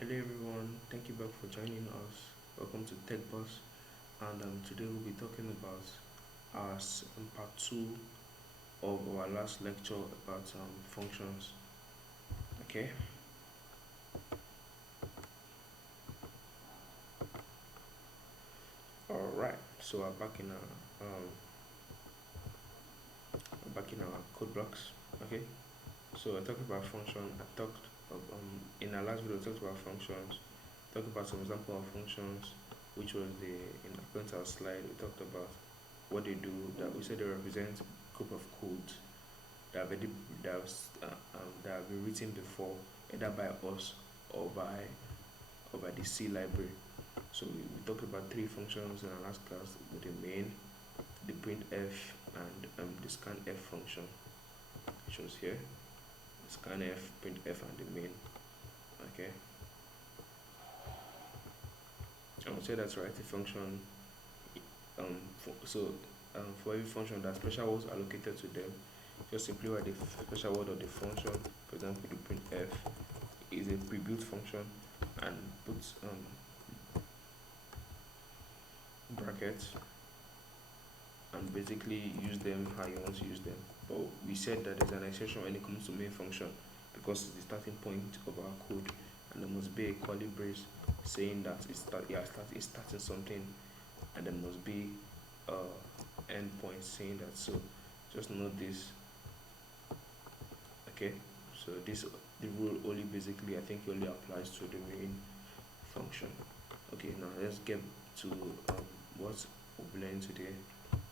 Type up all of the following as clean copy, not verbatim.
Hello everyone, thank you back for joining us. Welcome to Tech Bus, and today we'll be talking about our part 2 of our last lecture about functions. Okay, alright, so we're back in our code blocks. Okay, so I talked about function. In our last video, I talked about functions, talked about some example of functions, which was in according to our slide, we talked about what they do, that we said they represent group of codes that have already that have been written before, either by us or by the C library. So we talked about three functions in our last class: with the main, the printf, and the scanf function, which was here. Scanf, printf, and the main. Okay. I would say that's right. A function. For every function, that special words allocated to them. Just simply write the special word of the function. For example, the printf is a pre-built function, and put brackets and basically use them how you want to use them. But we said that there's an exception when it comes to main function, because it's the starting point of our code, and there must be a curly brace saying that it's starting something, and there must be endpoint saying that. So just note this. Okay, so the rule only basically, I think, only applies to the main function. Okay, now let's get to what we'll learn today.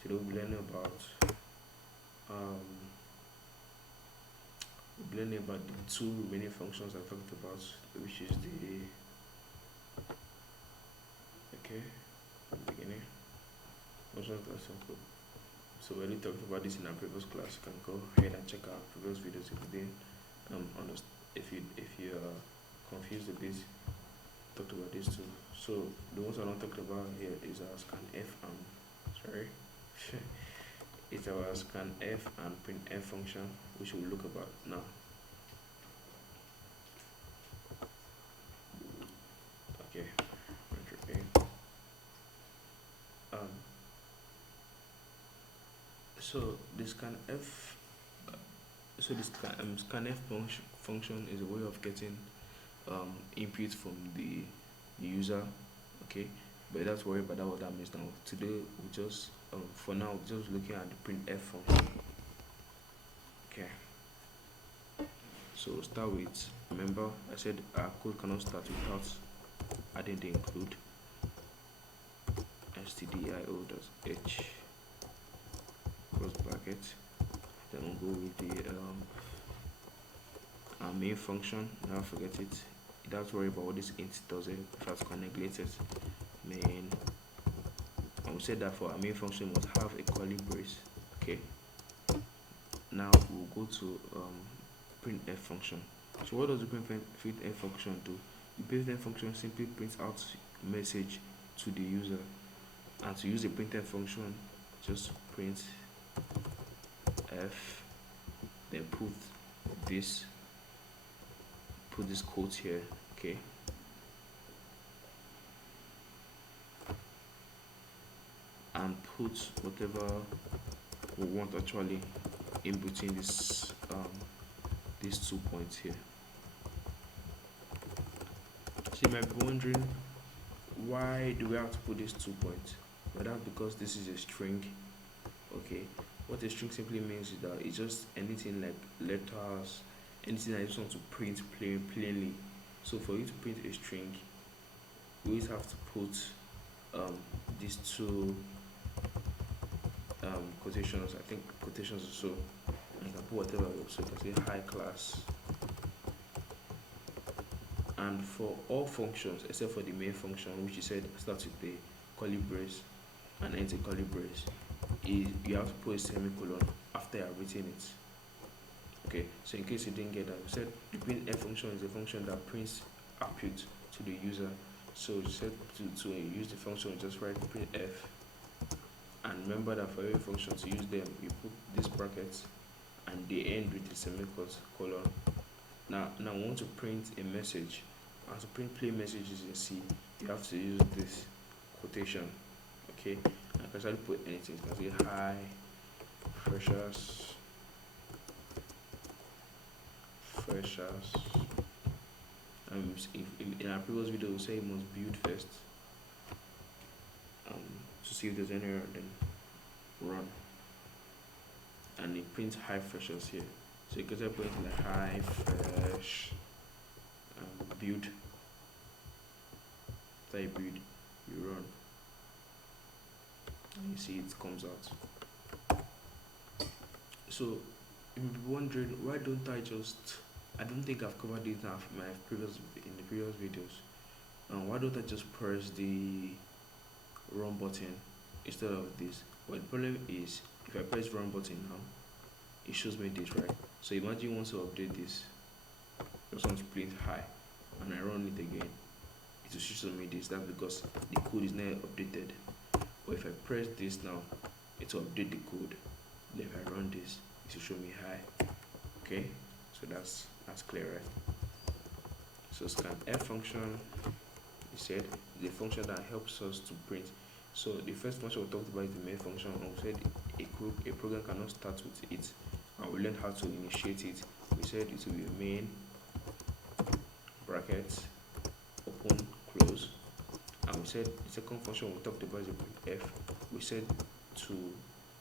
Today we'll be learning about the two remaining functions I talked about, which is the beginning function class input. So we already talked about this in our previous class. You can go ahead and check our previous videos if you didn't if you are confused a bit. Talked about this too. So the ones I don't talk about here is our scanf and it's our scanf and printf function, which we'll look about now. Okay. So the scanf function is a way of getting input from the user. Okay, but that's worry about that, what that means now. Today we just for now we're just looking at the printf function. Okay, so we'll start with, remember I said our code cannot start without adding the include stdio.h close bracket. Then we'll go with the our main function. Never forget it. You don't have to worry about what this int does. Try to neglect it. Main. And we said that for our main function, we must have a curly brace. Okay. Now we'll go to printf function. So what does the printf function do? The printf function simply prints out a message to the user. And to use the printf function, just print f, then put this quote here. Okay, and put whatever we want actually in between this these 2 points here. So you might be wondering, why do we have to put these 2 points? Well, that's because this is a string. Okay, what a string simply means is that it's just anything like letters, anything that you just want to print plainly. So for you to print a string, you always have to put these two quotations. I think quotations or so. You can put whatever. So you can say high class. And for all functions except for the main function, which you said starts with the curly brace and ends a curly brace, you have to put a semicolon after you have written it. Okay, so in case you didn't get that, we said the printf function is a function that prints output to the user. So you said to use the function, just write printf, and remember that for every function to use them, you put these brackets and they end with a semicolon. Now we want to print a message and to print plain messages in C, you have to use this quotation. Okay, and I can actually put anything. You can say hi, freshers, freshers. If in our previous video we say it must build first. To see if there's any error, then run. And it prints hi freshers here. So you can say put like hi fresh build. After you build, you run. And you see it comes out. So you may be wondering, why don't I don't think I've covered it in the previous videos. Why don't I just press the run button instead of this? Well, the problem is, if I press run button now, it shows me this, right? So imagine once I update this, just want to print high, and I run it again, it will show me this. That's because the code is not updated. But if I press this now, it will update the code. Then if I run this, it will show me high. Okay, so that's clear, right? So scanf function, we said, the function that helps us to print. So the first function we talked about is the main function, and we said a program cannot start with it, and we learned how to initiate it. We said it will be a main bracket open close, and we said the second function we talked about is the printf. We said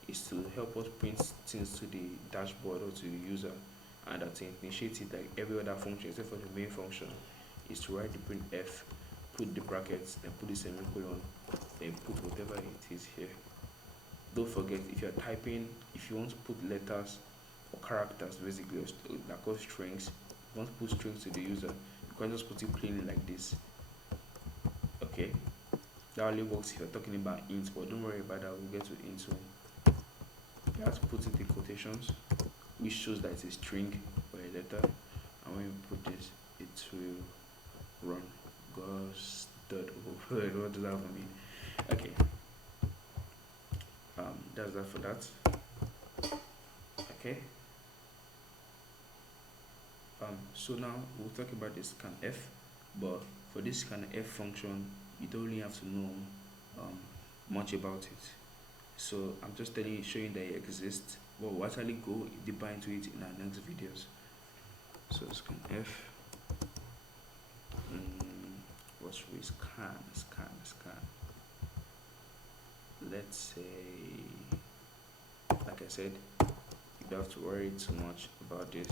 is to help us print things to the dashboard or to the user, and that to initiate it like every other function except for the main function is to write the printf, put the brackets, then put the semicolon, then put whatever it is here. Don't forget, if you're typing, if you want to put letters or characters basically that cause strings, if you want to put strings to the user, you can just put it plainly like this. Okay, that only works if you're talking about int, but don't worry about that, we'll get to int soon. You have to put it in quotations, which shows that it's a string or a letter, and when you put this, it will run. Gosh, what does that mean? Okay, that's that for that. Okay, so now we'll talk about this scanf, but for this scanf function, you don't really have to know much about it. So I'm just showing that it exists, but we'll actually go deeper into it in our next videos. So scanf, what should we scan? Let's say, like I said, you don't have to worry too much about this.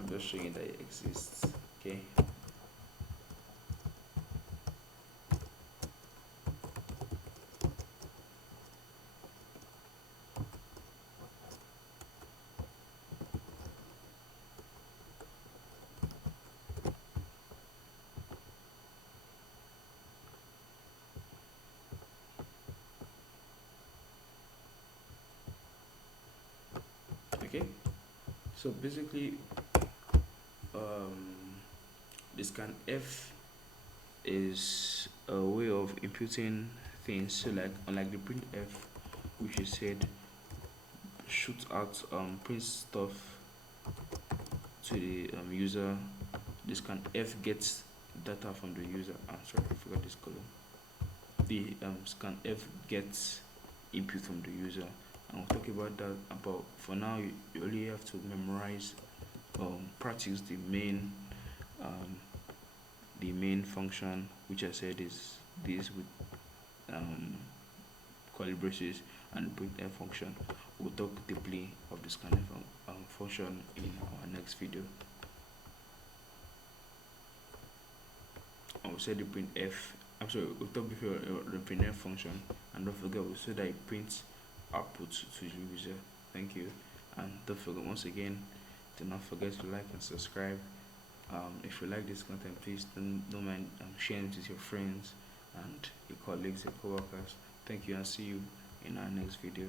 I'm just showing that it exists. Okay. Okay, so basically the scanf is a way of imputing things. So like unlike the printf, which you said shoots out print stuff to the user, the scanf gets data from the user. Sorry, I forgot this column. The scanf gets input from the user, and we'll talk about that. But for now, you only have to memorize, practice the main function, which I said is this with curly braces, and printf function. We'll talk deeply of this kind of function in our next video. And we said the printf. I'm sorry, we'll talk before the printf function, and don't forget we said that it prints output to the user. Thank you, and don't forget, once again, do not forget to like and subscribe. If you like this content, please don't mind sharing it with your friends and your colleagues, your co-workers. Thank you, and see you in our next video.